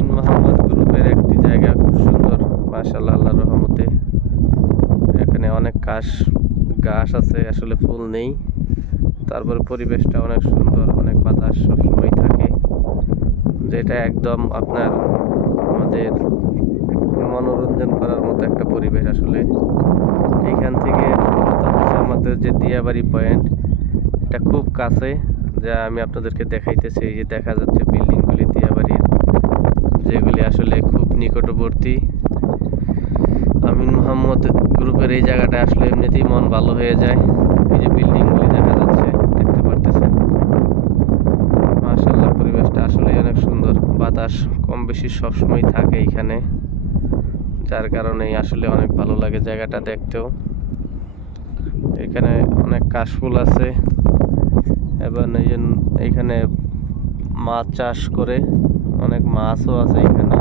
মোহাম্মদ গ্রুপের একটি জায়গা, খুব সুন্দর। মাশাল্লাহ আল্লাহর রহমতে। এখানে অনেক কাশ গাছ আছে, আসলে ফুল নেই। তারপর পরিবেশটা অনেক সুন্দর, অনেক বাতাস সবসময় থাকে। যেটা একদম আপনার আমাদের মনোরঞ্জন করার মতো একটা পরিবেশ আসলে। এখান থেকে আমাদের যে দিয়াবাড়ি পয়েন্ট, এটা খুব কাছে, যা আমি আপনাদেরকে দেখাইতেছি। এই যে দেখা যাচ্ছে দিয়াবাড়ির যেগুলি আসলে খুব নিকটবর্তী। আমিন মোহাম্মদ গ্রুপের এই জায়গাটা আসলে এমনিতেই মন ভালো হয়ে যায়। এই যে বিল্ডিংগুলি দেখা যাচ্ছে, দেখতে পারতেছেন। মাশাল্লাহ পরিবেশটা আসলেই অনেক সুন্দর। বাতাস কম বেশি সবসময় থাকে এখানে, যার কারণে আসলে অনেক ভালো লাগে জায়গাটা দেখতেও। এখানে অনেক কাশফুল আছে। এবং এই এইখানে মাছ চাষ করে অনেক মাছও আছে এখানে।